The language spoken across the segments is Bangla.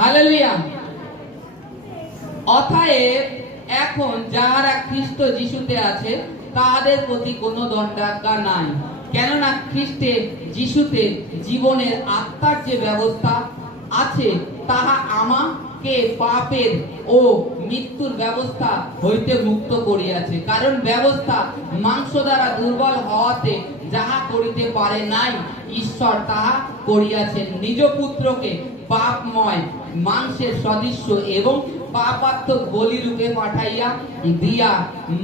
হালেলুয়া। অতএব এখন যাহারা খ্রিস্ট যিশুতে আছে তাদের প্রতি কোনো দণ্ডাজ্ঞা নাই, কেননা খ্রিস্টে যিশুতে জীবনের আত্মার যে ব্যবস্থা আছে তাহা আমাকে পাপের ও মৃত্যুর ব্যবস্থা হইতে মুক্ত করিয়াছে। কারণ ব্যবস্থা মাংস দ্বারা দুর্বল হওয়াতে যাহা করিতে পারে নাই, ঈশ্বর তাহা করিয়াছেন নিজ পুত্রকে পাপময় মাংসের সদৃশ্য এবং পাপাত্মক বলিরূপে পাঠাইয়া দিয়া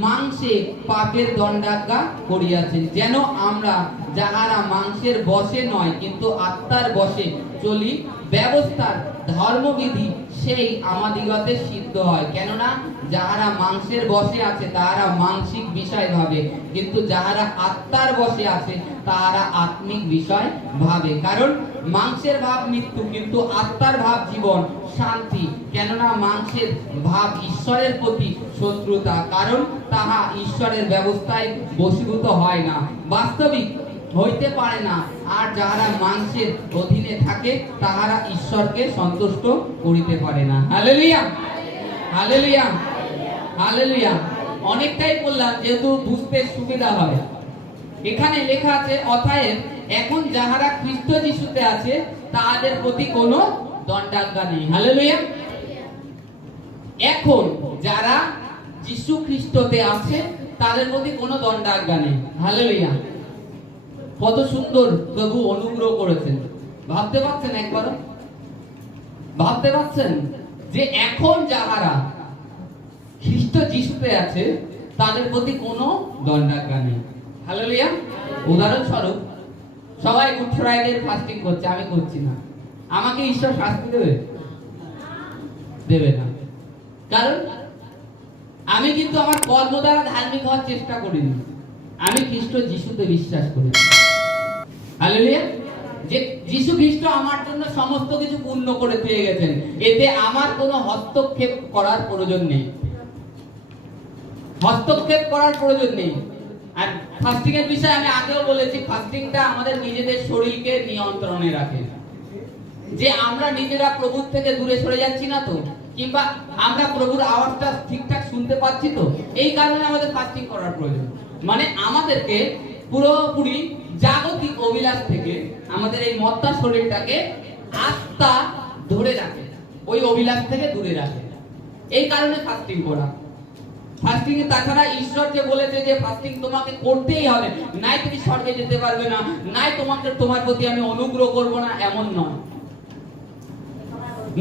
মাংসে পাপের দণ্ডাজ্ঞা করিয়াছেন, যেন আমরা যাহারা মাংসের বশে নয় কিন্তু আত্মার বশে চলি। ব্যবস্থার ধর্মবিধি সেই আমাদিগতে সিদ্ধ হয়, কেননা যাহারা মাংসের বশে আছে তাহারা মানসিক বিষয় ভাবে, কিন্তু যাহারা আত্মার বশে আছে তাহারা আত্মিক বিষয় ভাবে। কারণ মাংসের ভাব মৃত্যু, কিন্তু আত্মার ভাব জীবন শান্তি, কেননা মাংসের ভাব ঈশ্বরের প্রতি শত্রুতা, কারণ তাহা ঈশ্বরের ব্যবস্থায় বশীভূত হয় না, বাস্তবিক হইতে পারে না। আর যাহারা মাংসের অধীনে থাকে তাহারা ঈশ্বরকে সন্তুষ্ট করিতে পারে না। Hallelujah, hallelujah, hallelujah. অনেকটাই বললাম যেহেতু বুঝতে সুবিধা হয়। এখানে লেখা আছে, অতএব এখন যাহারা খ্রিস্ট যিশুতে আছে তাদের প্রতি কোনো দণ্ডাজ্ঞা নেই। হালেলুয়া। এখন যারা যিশু খ্রিস্টতে আছে তাদের প্রতি কোনো দণ্ডাজ্ঞা নেই। হালেলুয়া। কত সুন্দর প্রভু অনুগ্রহ করেছেন, ভাবতে পারছেন? একবার ভাবতে পারছেন যে এখন যাহারা খ্রিস্ট যিশুতে আছে তাদের প্রতি কোনো দণ্ডাজ্ঞা নেই। হালেলুয়া। উদাহরণস্বরূপ সবাই গুড ফ্রাইডে ফাস্টিং করছে, আমি করছি না, আমাকে ঈশ্বর শাস্তি দেবে? দেবে না। কারণ আমি কিন্তু আমার কর্ম দ্বারা ধার্মিক হওয়ার চেষ্টা করিনি, আমি খ্রিস্ট যিশুতে বিশ্বাস করেছি। হালেলুয়া। যে যিশু খ্রিস্ট আমার জন্য সমস্ত কিছু পূর্ণ করে দিয়ে গেছেন, এতে আমার কোনো হস্তক্ষেপ করার প্রয়োজন নেই, হস্তক্ষেপ করার প্রয়োজন নেই। আর ফাস্টিং এর বিষয়ে আমি আগেও বলেছি, ফাস্টিংটা আমাদের নিজেদের শরীরকে নিয়ন্ত্রণে রাখে। যে আমরা নিজেরা প্রভুর থেকে দূরে সরে যাচ্ছি না তো, কিংবা আমরা প্রভুর আওয়াজটা ঠিকঠাক শুনতে পাচ্ছি তো, এই কারণে আমাদের ফাস্টিং করার প্রয়োজন। মানে আমাদেরকে পুরোপুরি জাগতিক অভিলাষ থেকে আমাদের এই মত্তা শরীরটাকে আত্মা ধরে রাখে, ওই অভিলাষ থেকে দূরে রাখে, এই কারণে ফাস্টিং করা। ফাস্টিং এ তাছাড়া ঈশ্বর যে বলেছে যে ফাস্টিং তোমাকে করতেই হবে, নাই তুমি স্বর্গে যেতে পারবে না, নাই তোমার প্রতি আমি অনুগ্রহ করব না, এমন নয়,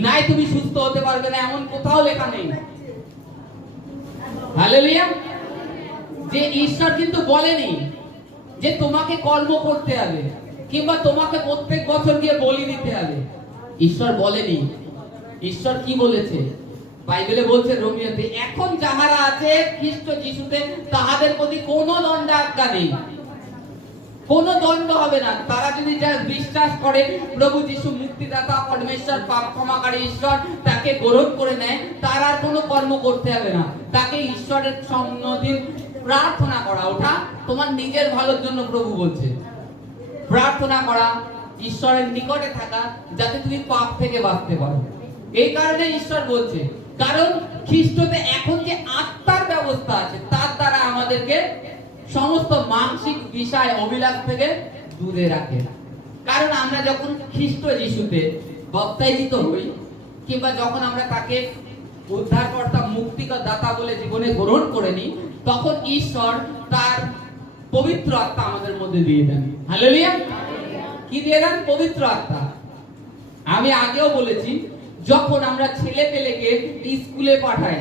নাই তুমি সুস্থ হতে পারবে না, এমন কোথাও লেখা নেই। হালেলুয়া। যে ঈশ্বর কিন্তু বলেনি যে তোমাকে কর্ম করতে হবে কিংবা তোমাকে প্রত্যেক বছর গিয়ে বলি দিতে হবে, ঈশ্বর বলেনি। ঈশ্বর কি বলেছে? বাইবেলে বলছে রোমিওতে, এখন যাহারা আছে খ্রিস্ট যিশুতে তাহাদের প্রতি কোনো দণ্ডাজ্ঞা নেই, কোনো দণ্ড হবে না। তারা যদি যা বিশ্বাস করে প্রভু যিশু মুক্তিদাতা পরমেশ্বর পাপ ক্ষমাকারী ঈশ্বর, তাকে গ্রহণ করে নেয়, তার আর কোনো কর্ম করতে হবে না। তাকে ঈশ্বরের সম্মুখে প্রার্থনা করা, ওটা তোমার নিজের ভালোর জন্য প্রভু বলছে। প্রার্থনা করা, ঈশ্বরের নিকটে থাকা, যাতে তুমি পাপ থেকে বাঁচতে পারো। এই কারণে ঈশ্বর বলছে, কারণ খ্রিস্টতে এখন যে আত্মার ব্যবস্থা আছে তার দ্বারা আমাদেরকে সমস্ত মানসিক বিষয় অভিলাষ থেকে দূরে রাখে। কারণ আমরা যখন খ্রিস্ট যিশুতে বাপ্তাইজিত হই, কিংবা যখন আমরা তাকে উদ্ধারকর্তা মুক্তিদাতা বলে জীবনে গ্রহণ করে নিই, তখন ঈশ্বর তার পবিত্র আত্মা আমাদের মধ্যে দিয়ে দেন। হালেলুয়া। কি দিয়ে দেন? পবিত্র আত্মা। আমি আগেও বলেছি, যখন আমরা ছেলে পেলেকে স্কুলে পাঠাই,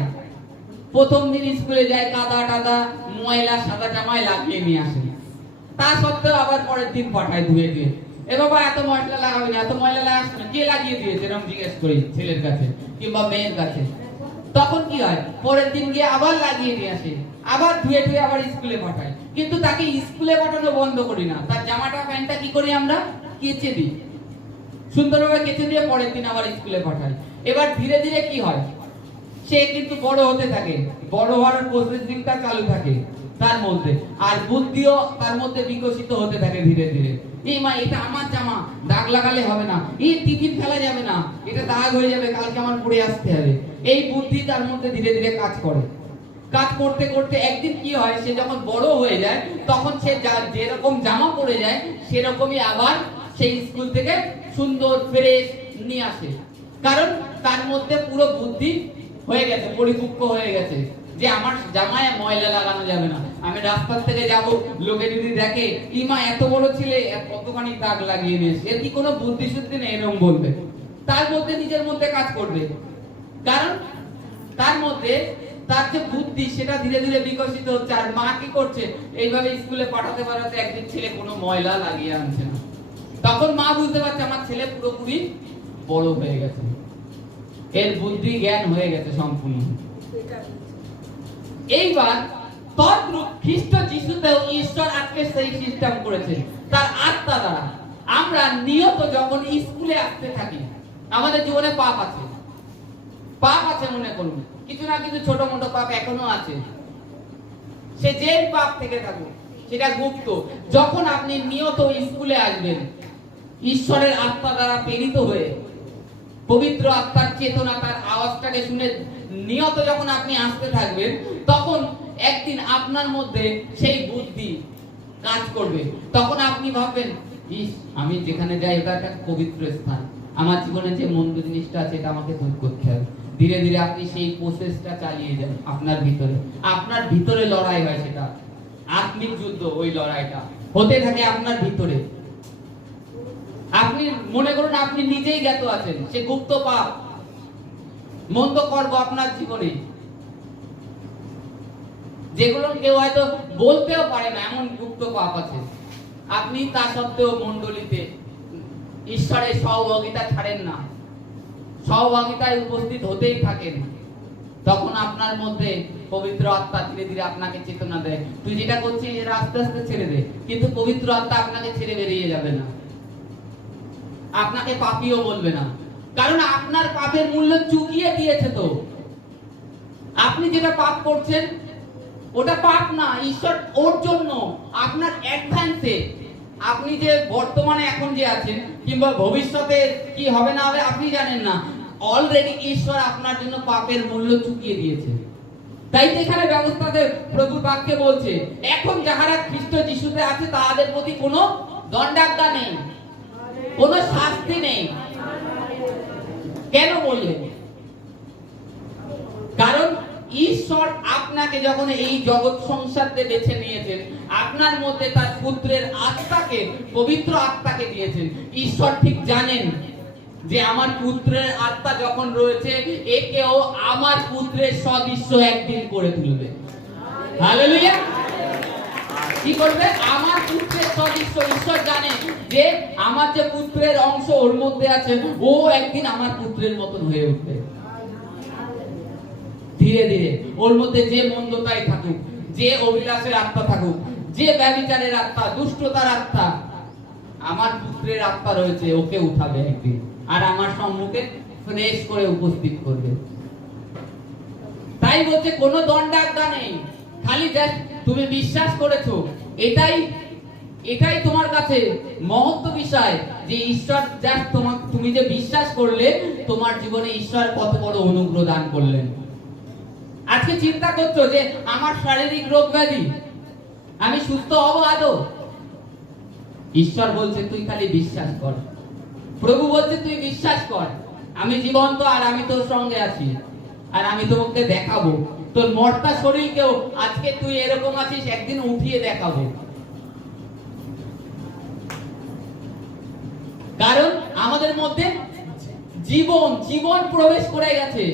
প্রথম দিন স্কুলে যায়, কাদা টাদা ময়লা সাদা জামায় লাগিয়ে নিয়ে আসে, তা সত্ত্বেও আবার পরের দিন পাঠায় ধুয়ে দিয়ে, এ বাবা এত ময়লা লাগাবে না, এত ময়লা লাগাস না, কে লাগিয়ে দিয়েছে এরকম জিজ্ঞেস করি ছেলের কাছে কিংবা মেয়ের কাছে। তখন কি হয়? পরের দিন গিয়ে আবার লাগিয়ে নিয়ে আসে, আবার ধুয়ে ধুয়ে আবার স্কুলে পাঠায়। কিন্তু তাকে স্কুলে পাঠানো বন্ধ করি না, তার জামাটা প্যান্টটা কি করি আমরা? কেচে দিই, সুন্দরভাবে কেচে দিয়ে পরের দিন আবার স্কুলে পাঠাই। এবার ধীরে ধীরে কি হয়? সে কিন্তু বড় হতে থাকে, বড় হওয়ার প্রসেসিংটা চালু থাকে তার মধ্যে, আর বুদ্ধিও তার মধ্যে বিকশিত হতে থাকে ধীরে ধীরে। এই মা এটা আমার জামা, দাগ লাগালে হবে না, এই টিফিন ফেলা যাবে না, এটা দাগ হয়ে যাবে, কালকে আমার পরে আসতে হবে। এই বুদ্ধি তার মধ্যে ধীরে ধীরে কাজ করে। কাজ করতে করতে একদিন কি হয়, সে যখন বড় হয়ে যায় তখন সে যেরকম জামা পরে যায় সেরকমই আবার সেই স্কুল থেকে সুন্দর ফ্রেশ নিয়ে আসে। কারণ তার মধ্যে পুরো বুদ্ধি হয়ে গেছে, পরিপক্ক হয়ে গেছে যে আমার জামায় ময়লা লাগানো যাবে না। আমি রাস্তার থেকে যাব, লোকে যদি দেখে ইমা এত বড় ছেলে কতখানি দাগ লাগিয়ে নিয়েছে, এর কি কোনো বুদ্ধি শুদ্ধি নেই, এরকম বলবে। তার মধ্যে নিজের মধ্যে কাজ করবে, কারণ তার মধ্যে তার যে বুদ্ধি সেটা ধীরে ধীরে বিকশিত হচ্ছে। আর মা কি করছে, এইভাবে স্কুলে পাঠাতে পাঠাতে একদিন ছেলে কোনো ময়লা লাগিয়ে আনছে না। তখন মা বুঝতে পারছে আমার ছেলে পুরোপুরি বড় হয়ে গেছে, এর বুদ্ধি জ্ঞান হয়ে গেছে সম্পূর্ণ। এইবার তদ্রূপ খ্রিস্ট যিশুতেও ঈশ্বর আজকে সেই সিস্টেম করেছে তার আত্মা দ্বারা। আমরা নিয়ত যখন স্কুলে আসতে থাকি, আমাদের জীবনে পাপ আছে, পাপ আছে মনে করুন, কিছু না কিছু ছোট মোটো পাপ এখনো আছে, সে যে পাপ থেকে থাকুক সেটা গুপ্ত। যখন আপনি নিয়ত স্কুলে আসবেন ঈশ্বরের আত্মা দ্বারা প্রেরিত হয়ে, পবিত্র আত্মার চেতনা তার আওয়াজটাকে শুনে নিয়ত যখন আপনি আসতে থাকবেন, তখন একদিন আপনার মধ্যে সেই বুদ্ধি কাজ করবে। তখন আপনি ভাববেন, ইস আমি যেখানে যাই এটা একটা পবিত্র স্থান, আমার জীবনে যে মন্দ জিনিসটা আছে এটা আমাকে দূর করতে হবে। ধীরে ধীরে আপনি সেই প্রসেসটা চালিয়ে যান আপনার ভিতরে লড়াই হয়, সেটা আত্মিক যুদ্ধ। ওই লড়াইটা হতে থাকে আপনার ভিতরে। আপনি মনে করুন আপনি নিজেই জ্ঞাত আছেন সে গুপ্ত পাপ, মন্দ কর্ম আপনার জীবনে, যেগুলো কেউ হয়তো বলতেও পারে না, এমন গুপ্ত পাপ আছে। আপনি তা সত্ত্বেও মণ্ডলীতে ঈশ্বরের সহভাগিতা ছাড়েন না, সহভাগিতায় উপস্থিত হতেই থাকেন। তখন আপনার মধ্যে পবিত্র আত্মা ধীরে ধীরে আপনাকে চেতনা দেয়, তুই যেটা করছিস এটা আস্তে আস্তে ছেড়ে দে। কিন্তু পবিত্র আত্মা আপনাকে ছেড়ে বেরিয়ে যাবে না, আপনাকে পাপীও বলবে না, কারণ আপনার পাপের মূল্য চুকিয়ে দিয়েছে। তো আপনি যেটা পাপ করছেন ওটা পাপ না, ঈশ্বর ওর জন্য আপনার অ্যাডভান্সে, আপনি যে বর্তমানে এখন যে আছেন কিংবা ভবিষ্যতে কি হবে না হবে আপনি জানেন না, অলরেডি ঈশ্বর আপনার জন্য পাপের মূল্য চুকিয়ে দিয়েছে। তাই তো এখানে ব্যবস্থাতে প্রভুর বাক্যে বলছে, এখন যাহারা খ্রিস্ট যিশুতে আছে তাদের প্রতি কোনো দণ্ডাজ্ঞা নেই, কোনো শাস্তি নেই। কেন বললেন? কারণ ঈশ্বর আপনাকে যখন এই জগৎ সংসারতে বেছে নিয়েছেন, আপনার মধ্যে তার পুত্রের আত্মাকে, পবিত্র আত্মাকে দিয়েছেন। ঈশ্বর ঠিক জানেন যে আমার পুত্রের আত্মা যখন রয়েছে, একেও আমার পুত্রের সদৃশ্য একদিন করে তুলবে। হালেলুয়া! কি করবে? আমার পুত্রের সদৃশ্য। ঈশ্বর জানেন যে আমার যে পুত্রের অংশ ওর মধ্যে আছে, ও একদিন আমার পুত্রের মতন হয়ে উঠবে। ধীরে ধীরে ওর মধ্যে যে মন্দতাই থাকুক, যে অভিলাষের আত্মা থাকুক, যে ব্যভিচারের আত্মা, দুষ্টতার আত্মা, আমার পুত্রের আত্মা রয়েছে, ওকে উঠাবে একদিন আর আমার সম্মুখে ফ্রেশ করে উপস্থিত করবে। তাই বলছে কোনো দণ্ডাজ্ঞা নেই, খালি জাস্ট তুমি বিশ্বাস করেছো, এটাই তোমার কাছে মহত্ব বিষয় যে ঈশ্বর জাস্ট তুমি যে বিশ্বাস করলে, তোমার জীবনে ঈশ্বর কত বড় অনুগ্রহ দান করলেন। আজকে চিন্তা করছো যে আমার শারীরিক রোগ ব্যাধি, আমি সুস্থ হব আদৌ? ঈশ্বর বলছে তুই খালি বিশ্বাস কর। প্রভু বলছে তুই বিশ্বাস কর, আমি জীবন্ত আর আমি তোর সঙ্গে আছি, আর আমি তোমাকে দেখাবো তোর মর্তা শরীরকেও। আজকে তুই এরকম আছিস, একদিন উঠিয়ে দেখাবো। কারণ আমাদের মধ্যে জীবন প্রবেশ করে গেছে।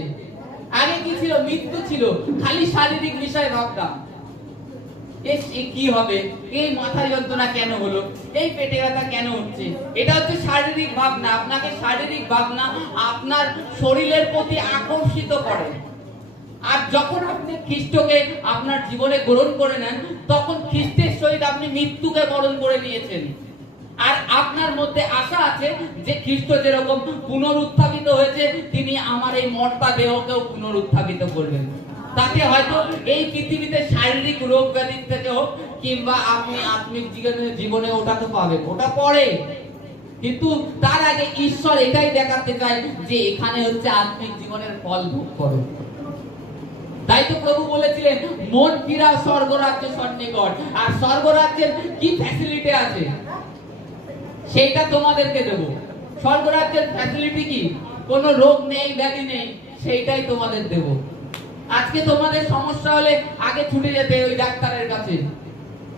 আগে কি ছিল? মৃত্যু ছিল, খালি শারীরিক বিষয় ভাবতাম, কি হবে, এই মাথা যন্ত্রণা কেন হলো, এই পেটে ব্যথা কেন হচ্ছে। এটা হচ্ছে শারীরিক ভাবনা। আপনাকে শারীরিক ভাবনা আপনার শরীরের প্রতি আকর্ষিত করে। আর যখন আপনি খ্রিস্টকে আপনার জীবনে গ্রহণ করে নেন, তখন খ্রিস্টের সহিত আপনি মৃত্যুকে বরণ করে নিয়েছেন। আর আপনার মধ্যে আশা আছে যে খ্রিস্ট যেরকম পুনরুত্থাপিত হয়েছে, তিনি আমার এই মর্তা দেহকেও পুনরুত্থাপিত করবেন। তাতে হয়তো এই পৃথিবীতে শারীরিক রোগ ব্যাধি থেকে হোক কিংবা আপনি আত্মিক জীবনে ওটা তো পাবেন, ওটা পরে। কিন্তু তার আগে ঈশ্বর এটাই দেখাতে চায় যে এখানে হচ্ছে আত্মিক জীবনের ফল ভোগ করো। তাই তো প্রভু বলেছিলেন মন ফিরাও স্বর্গরাজ্য সন্নিকট। আর স্বর্গরাজ্যের কি ফ্যাসিলিটি আছে সেইটা তোমাদেরকে দেব। স্বর্গরাজ্যের ফ্যাসিলিটি কি? কোনো রোগ নেই, ব্যাধি নেই, সেইটাই তোমাদের দেব। আজকে তোমাদের সমস্যা হলে আগে ছুটে যেতে ওই ডাক্তারের কাছে,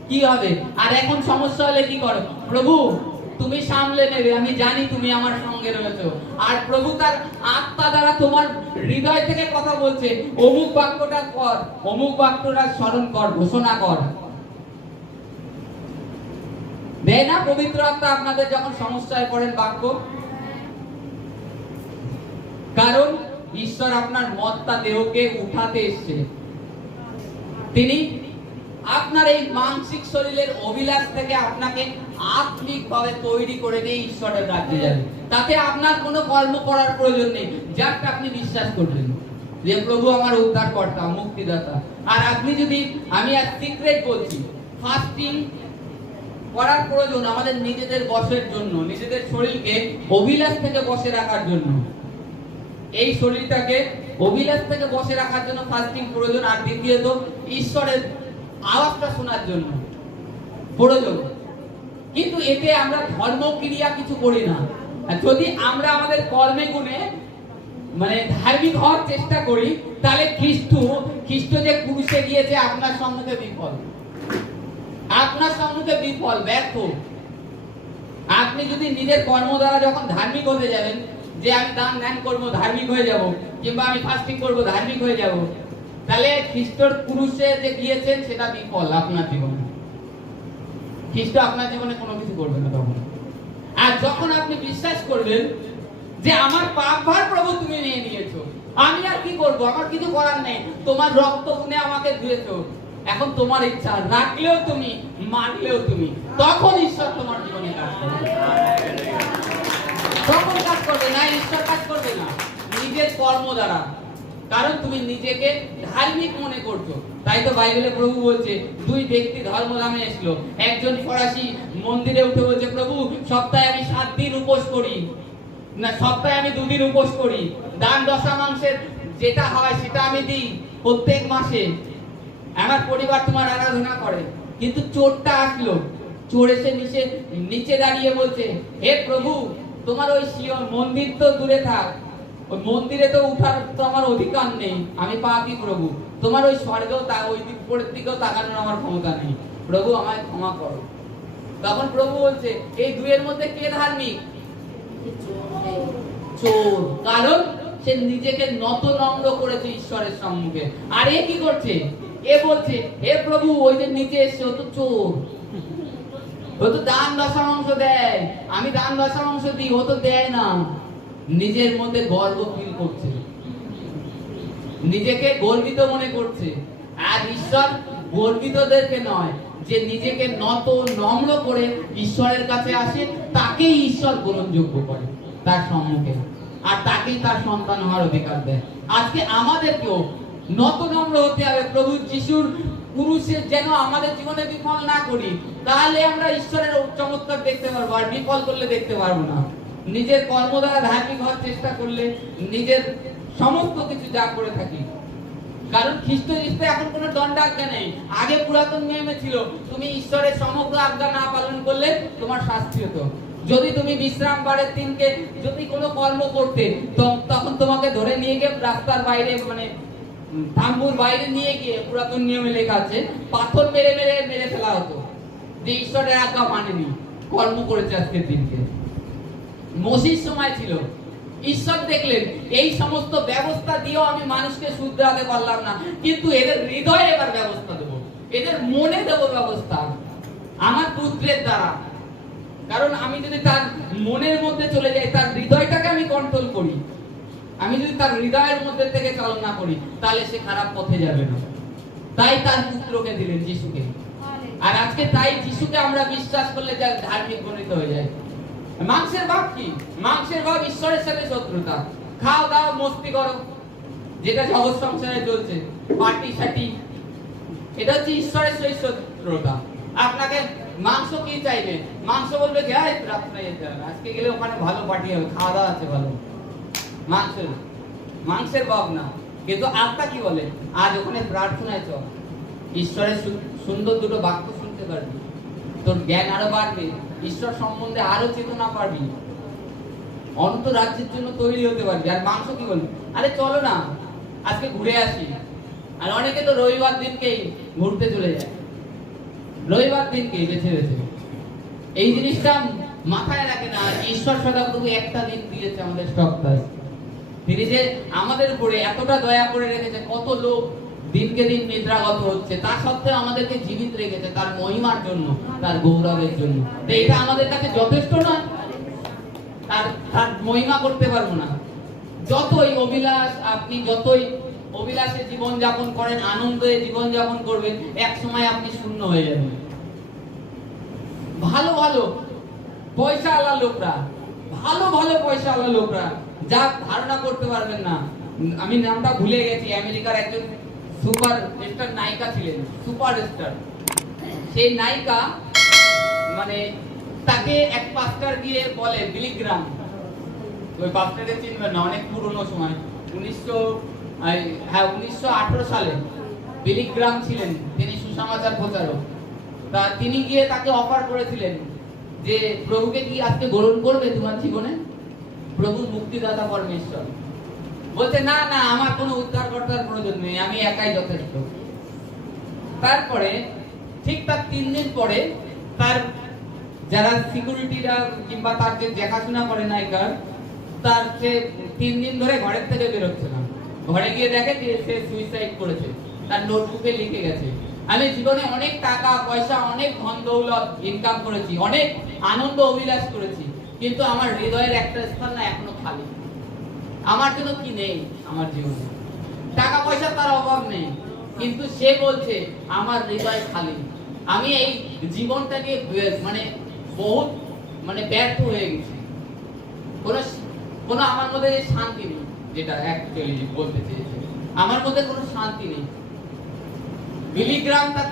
কি হবে? আর এখন সমস্যা হলে কি করো? প্রভু তুমি সামলে নেবে, আমি জানি তুমি আমার সঙ্গে রয়েছো। আর প্রভু তার আত্মা দ্বারা তোমার হৃদয় থেকে কথা বলছে, অমুক বাক্যটা কর, অমুক বাক্যটা স্মরণ কর, ঘোষণা কর। দেয় না পবিত্র আত্মা আপনাদের যখন সমস্যায় পড়েন বাক্য? কারণ ঈশ্বর আপনার মত্তা দেহকে উঠাতে এসেছে। তিনি আপনার এই মানসিক শরীরের অভিলাষ থেকে আপনাকে আত্মিকভাবে তৈরি করে দিয়ে ঈশ্বরের রাজ্যে যাবে। তাতে আপনার কোনো কর্ম করার প্রয়োজন নেই, যাকে আপনি বিশ্বাস করবেন যে প্রভু আমার উদ্ধারকর্তা, মুক্তিদাতা। আর আপনি যদি, আমি এক সিক্রেট বলছি, ফাস্টিং করার প্রয়োজন আমাদের নিজেদের বশের জন্য, নিজেদের শরীরকে অভিলাষ থেকে বসে রাখার জন্য। এই শরীরটাকে অভিলাষ থেকে বসে রাখার জন্য ফাস্টিং প্রয়োজন। আর দ্বিতীয়ত ঈশ্বরের আওয়াজটা শোনার জন্য প্রয়োজন। কিন্তু এতে আমরা ধর্মক্রিয়া কিছু করি না। যদি আমরা আমাদের কর্মে গুণে মানে ধার্মিক হওয়ার চেষ্টা করি, তাহলে খ্রিস্ট যে ক্রুশে গিয়েছে আপনার সম্মুখে বিফল, আপনার সম্মুখে বিফল, ব্যর্থ। আপনি যদি নিজের কর্ম দ্বারা যখন ধার্মিক হতে যাবেন, যে আমি দান ধ্যান করবো ধার্মিক হয়ে যাব, কিংবা আমি ফাস্টিং করবো ধার্মিক হয়ে যাব, তাহলে খ্রিস্টর ক্রুশে যে গিয়েছেন সেটা বিফল আপনার জীবনে। খ্রিস্ট আপনার জীবনে কোনো কিছু করবে না তখন। আর যখন আপনি বিশ্বাস করবেন যে আমার পাপ ভার প্রভু তুমি নিয়ে নিয়েছো, আমি আর কি করব, আমার কিছু করার নেই, তোমার রক্ত গুনে আমাকে ধুয়েছো, এখন তোমার ইচ্ছা, রাখলেও তুমি, মারলেও তুমি, তখন ঈশ্বর তোমার জীবনে কাজ করবে। তখন কাজ করবে না, ঈশ্বর কাজ করবে না নিজের কর্ম দ্বারা। কারণ তুমি নিজেকে ধার্মিক মনে করছো। তাই তো বাইবেলে প্রভু বলছে, দুই ব্যক্তি ধর্মধামে এসলো। একজন ফরাসি মন্দিরে উঠে বলছে, প্রভু সপ্তাহে আমি 7 দিন উপোস করি, না সপ্তাহে আমি 2 দিন উপোস করি, দান দশমাংশের যেটা হয় সেটা আমি দিই প্রত্যেক মাসে, আমার পরিবার তোমার আরাধনা করে। কিন্তু চোরটা আসলো, চোর এসে নিচে দাঁড়িয়ে বলছে, হে প্রভু তোমার ওই মন্দির তো দূরে থাক, ওই মন্দিরে তো উঠার তো আমার অধিকার নেই, আমি পাপী প্রভু, তোমার ওই স্বর্গেও ওই দিক পরের দিকেও তাকানোর আমার ক্ষমতা নেই, প্রভু আমায় ক্ষমা করো। তখন প্রভু বলছে, এই দুয়ের মধ্যে কে ধার্মিক? চোর। কারণ সে নিজেকে নত নম্র করেছে ঈশ্বরের সম্মুখে। আর এ কি করছে? এ বলছে, হে প্রভু ওই যে নিচে এসছে ও তো চোর, ও তো দান দশমাংশ দেয়, আমি দান দশমাংশ দিই, ও তো দেয় না। নিজের মধ্যে গর্ব ফিল করছে, নিজেকে গর্বিত মনে করছে। আর ঈশ্বর গর্বিতদেরকে নয়, যে নিজেকে নত নম্র করে ঈশ্বরের কাছে আসে তাকেই ঈশ্বর গ্রহণযোগ্য করে তার সম্মুখে, আর তাকেই তার সন্তান হওয়ার অধিকার দেয়। আজকে আমাদেরকেও নত নম্র হতে হবে। প্রভু যিশুর ক্রুশে যেন আমাদের জীবনে বিফল না করি, তাহলে আমরা ঈশ্বরের চমৎকার দেখতে পারবো, আর বিফল করলে দেখতে পারবো না। নিজের কর্ম দ্বারা ধার্মিক হওয়ার চেষ্টা করলে নিজের সমস্ত কিছু যা করে থাকি। কারণ খ্রিস্ট যিশুতে এখন কোনো দণ্ডাজ্ঞা নেই। আগে পুরাতন নিয়মে ছিল, তুমি ঈশ্বরের সমগ্র আজ্ঞা না পালন করলে তোমার শাস্তি হতো। যদি তুমি বিশ্রাম বারের দিনকে যদি কোনো কর্ম করতে, তখন তোমাকে ধরে নিয়ে গিয়ে রাস্তার বাইরে, মানে তাম্বুর বাইরে নিয়ে গিয়ে, পুরাতন নিয়মে লেখা আছে, পাথর মেরে মেরে মেরে ফেলা হতো, যে ঈশ্বরের আজ্ঞা মানেনি, কর্ম করেছে আজকের দিনকে। মোসেস সময় ছিল, ঈশ্বর দেখলেন এই সমস্ত ব্যবস্থা দিয়েও আমি মানুষকে শুধরাতে পারলাম না, কিন্তু এদের হৃদয়ে এবার ব্যবস্থা দেবো, এদের মনে দেবো ব্যবস্থা আমার পুত্রের দ্বারা। কারণ আমি যদি তার মনের মধ্যে চলে যাই, তার হৃদয়টাকে আমি কন্ট্রোল করি, আমি যদি তার হৃদয়ের মধ্যে থেকে চালনা করি, তাহলে সে খারাপ পথে যাবে না। তাই তার পুত্রকে দিলেন, যিশুকে। আর আজকে তাই যিশুকে আমরা বিশ্বাস করলে যা ধার্মিক গণিত হয়ে যায়। মাংসের ভাব কি? মাংসের ভাব ঈশ্বরের সাথে শত্রুতা। খাও দাও মস্তি করো, যেটা জগৎ সংসারে চলছে, পার্টি সাটি, এটা হচ্ছে ঈশ্বরের সহিষ্ণুতা। আপনাকে মাংস কি চাইবে, মাংস বলবে কি প্রার্থনায় যেতে হবে, আজকে গেলে ওখানে ভালো পার্টি হবে, খাওয়া দাওয়া আছে ভালো, মাংসের ভাবনা। কিন্তু আত্মা কি বলে, আজ ওখানে প্রার্থনায় চল, ঈশ্বরের সুন্দর দুটো বাক্য শুনতে পারবি, তোর জ্ঞান আরো বাড়বে, ঈশ্বর সম্বন্ধে আরো চেতনা পারবি, অনন্ত রাজ্যের জন্য তৈরি হতে পারবি। আর মাংস কি বলবে, আরে চলো না আজকে ঘুরে আসি। আর অনেকে তো রবিবার দিনকেই ঘুরতে চলে যায়, রবিবার দিনকেই বেছে বেছে। এই জিনিসটা মাথায় রাখে না। ঈশ্বর সদাপ্রভু একটা দিন দিয়েছে আমাদের সপ্তাহে, তিনি যে আমাদের উপরে এতটা দয়া করে রেখেছে, কত লোক দিনকে দিন নিদ্রাগত হচ্ছে, তা সত্ত্বেও আমাদেরকে জীবিত রেখেছে তার মহিমার জন্য, তার গৌরবের জন্য। তো এটা আমাদের কাছে যথেষ্ট নয়? তার মহিমা করতে পারবো না? যতই অভিলাষ, আপনি যতই অভিলাষে জীবন যাপন করেন, আনন্দে জীবন যাপন করবেন, এক সময় আপনি শূন্য হয়ে যাবেন। ভালো ভালো পয়সা আলা লোকরা, ভালো ভালো পয়সা আলা লোকরা, যা ধারণা করতে পারবেন না। আমি নামটা ভুলে গেছি, আমেরিকার একজন সুপার স্টার নায়িকা ছিলেন, সুপার স্টার। সেই নায়িকা মানে তাকে এক পাস্টার গিয়ে বলে, বিলি গ্রাম, ওই পাস্টারকে চিনবেন না, অনেক পুরনো সময়, 1918 সালে বিলি গ্রাম ছিলেন, তিনি সুসমাচার প্রচারক। তা তিনি গিয়ে তাকে অফার করেছিলেন যে প্রভুকে কি আজকে গ্রহণ করবে তোমার জীবনে, প্রভু মুক্তিদাতা পরমেশ্বর। বলছে না না, আমার কোনো উদ্ধারকর্তার প্রয়োজন নেই, আমি একাই যথেষ্ট। তারপরে ঠিক তার 3 দিন পরে তার যারা সিকিউরিটিরা কিংবা তার যে দেখাশোনা করে নায়িকার, তার সে 3 দিন ধরে ঘরের থেকে বেরোচ্ছে না। ঘরে গিয়ে দেখে যে সে সুইসাইড করেছে, তার নোটবুকে লিখে গেছে, আমি জীবনে অনেক টাকা পয়সা, অনেক ধন দৌলত ইনকাম করেছি, অনেক আনন্দ অভিলাষ করেছি, কিন্তু আমার হৃদয়ের একটা স্থান না এখনো খালি। আমার জন্য কি নেই আমার জীবনে, টাকা পয়সা তার অভাব নেই, কিন্তু সে বলছে আমার হৃদয় খালি, আমি এই জীবনটাকে মানে বহুত মানে ব্যর্থ হয়ে গেছি, কোনো আমার মধ্যে শান্তি নেই। যেটা অ্যাকচুয়ালি বলতে চেয়েছে, আমার মধ্যে কোনো শান্তি নেই। বিলি গ্রাম তার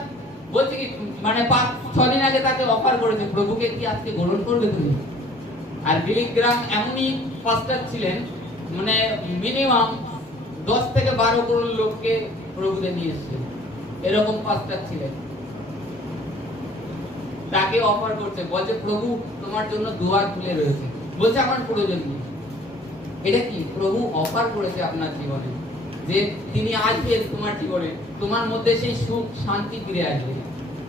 বলছে কি, মানে 5-6 দিন আগে তাকে অফার করেছে, প্রভুকে কি আজকে গ্রহণ করবে তুমি? আর বিলি গ্রাম এমনই পাস্টার ছিলেন, মানে মিনিমাম 10 থেকে 12 করোড় লোককে প্রভুতে নিয়ে এসেছেন, এরকম পাস্টার ছিলেন। তাকে অফার করছে, বলছে প্রভু তোমার জন্য দুয়ার খুলে রয়েছে, বলছে আমার প্রয়োজন নেই। এটা কি প্রভু অফার করেছে আপনার জীবনে, যে তিনি আসবেন তোমার জীবনে, তোমার মধ্যে সেই সুখ শান্তি ফিরে আসবে।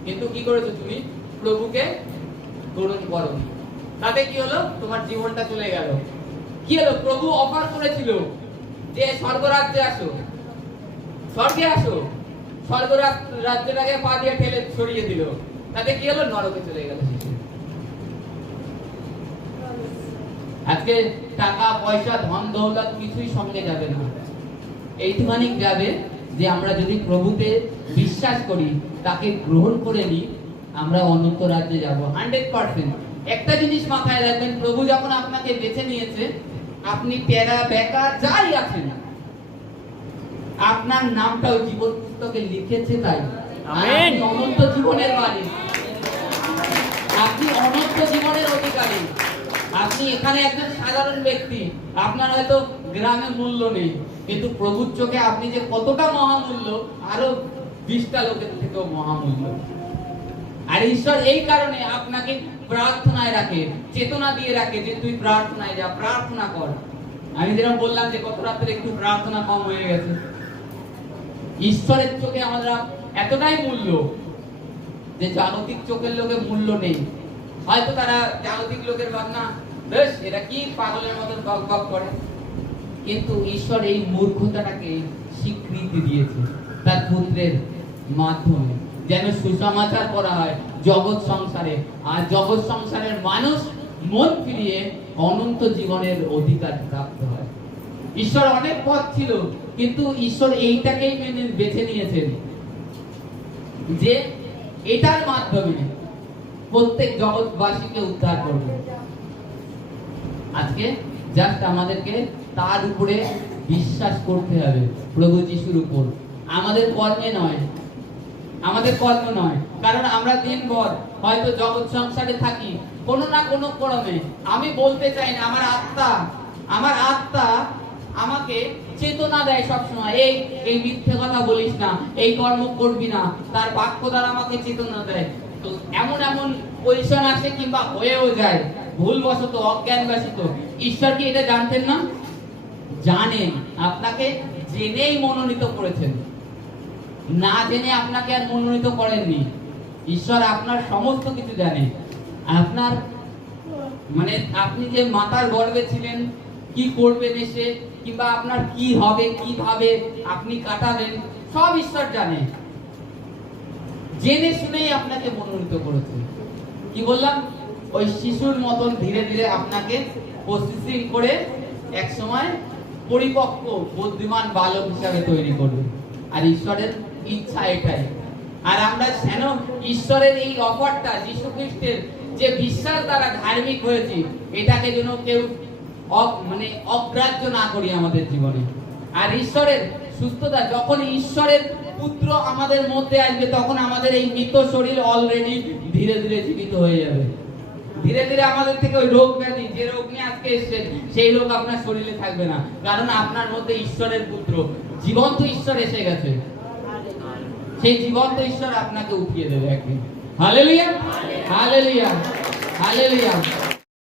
কিন্তু কি করেছো তুমি? প্রভুকে গ্রহণ করোনি। তাতে কি হলো? তোমার জীবনটা চলে গেল। কি হলো? প্রভু অফার করেছিল যে স্বর্গরাজ্যে আসো, স্বর্গে আসো, স্বর্গরাজ্যটাকে পা দিয়ে ঠেলে সরিয়ে দিল। তাতে কি হলো? নরকে চলে গেল। আজকে টাকা পয়সা ধন দৌলত কিছুই সঙ্গে যাবে না, এইটুখানি যাবে যে আমরা যদি প্রভুতে বিশ্বাস করি, তাকে গ্রহণ করে নিই, আমরা অনন্ত রাজ্যে যাব 100%। একটা জিনিস মাথায় রাখবেন, প্রভু যখন আপনাকে বেছে নিয়েছে, আপনি প্যারা বেকার যাই আছেন, আপনার নামটা ওই জীবন পুস্তকে লিখেছে, তাই আপনি অনন্ত জীবনের মালিক, আপনি অনন্ত জীবনের অধিকারী। আপনি এখানে একজন সাধারণ ব্যক্তি, আপনার হয়তো গ্রামে মূল্য নেই, কিন্তু প্রভুর চোখে আপনি যে কতটা মহামূল্য, আরো 20টা লোকের থেকেও মহামূল্য। আর ঈশ্বর এই কারণে আপনাকে প্রার্থনায় রাখে, চেতনা দিয়ে রাখে যে তুই প্রার্থনায় যা, প্রার্থনা কর। আমি যেরকম বললাম যে গত রাত্রে একটু প্রার্থনা কম হয়ে গেছে। ঈশ্বরের চোখে আমরা এতটাই মূল্য যে জাগতিক চোখের লোকে মূল্য নেই। হয়তো তারা জাগতিক লোকের ভাবনা, বেশ এরা কি পাগলের মতন বক বক করে, কিন্তু ঈশ্বর এই মূর্খতাটাকে স্বীকৃতি দিয়েছে তার পুত্রের মাধ্যমে, যেন সুসমাচার করা হয় জগৎ সংসারে, আর জগৎ সংসারের মানুষ মন ফিরিয়ে অনন্ত জীবনের অধিকার প্রাপ্ত হয়। ঈশ্বর অনেক পথ ছিল, কিন্তু ঈশ্বর এইটাকেই বেছে নিয়েছেন যে এটার মাধ্যমে প্রত্যেক জগৎবাসীকে উদ্ধার করবে। আজকে জাস্ট আমাদেরকে তার উপরে বিশ্বাস করতে হবে, প্রভু যিশুর উপর, আমাদের কর্মে নয়। আমাদের কর্ম নয়। কারণ আমরা দিনভর হয়তো জগৎ সংসারে থাকি, কোনো না কোনো ক্রমে। আমি বলতে চাই না, আমার আত্মা আমাকে চেতনা দেয় সবসময়, এই মিথ্যে কথা বলিস না, এই কর্ম করবি না। তার বাক্য দ্বারা আমাকে চেতনা দেয়। তো এমন পজিশন আসে কিংবা হয়েও যায় ভুলবশত, অজ্ঞানবশত। ঈশ্বর কি এটা জানতেন না? জানেন। আপনাকে জেনেই মনোনীত করেছেন, না জেনে আপনাকে আর মনোনীত করেননি। ঈশ্বর আপনার সমস্ত কিছু জানে। আপনার মানে আপনি যে মাতার গর্ভে ছিলেন, কি করবেন এসে, কিংবা আপনার কি হবে, কিভাবে আপনি কাটাবেন, সব ঈশ্বর জানে। জেনে শুনেই আপনাকে মনোনীত করেছে। কি বললাম? ওই শিশুর মতন ধীরে ধীরে আপনাকে প্রসেসিং করে এক সময় পরিপক্ক বুদ্ধিমান বালক হিসাবে তৈরি করবে। আর ঈশ্বরের ইচ্ছা এটাই। আর আমরা যেন ঈশ্বরের এই অফারটা, যীশু খ্রিস্টের যে বিশ্বাস দ্বারা ধার্মিক হয়েছি, এটাকে যেন কেউ অগ্রাহ্য না করি আমাদের জীবনে। আর ঈশ্বরের সুস্থতা, যখন ঈশ্বরের পুত্র আমাদের মধ্যে আসবে, তখন আমাদের এই মৃত শরীর অলরেডি ধীরে ধীরে জীবিত হয়ে যাবে। ধীরে ধীরে আমাদের থেকে ওই রোগ ব্যাধি, যে রোগ নিয়ে আজকে এসেছেন, সেই রোগ আপনার শরীরে থাকবে না। কারণ আপনার মধ্যে ঈশ্বরের পুত্র, জীবন্ত ঈশ্বর এসে গেছে। সেই জীবন্ত ঈশ্বর আপনাকে উঠিয়ে দেবে একদিন। Hallelujah, hallelujah, hallelujah.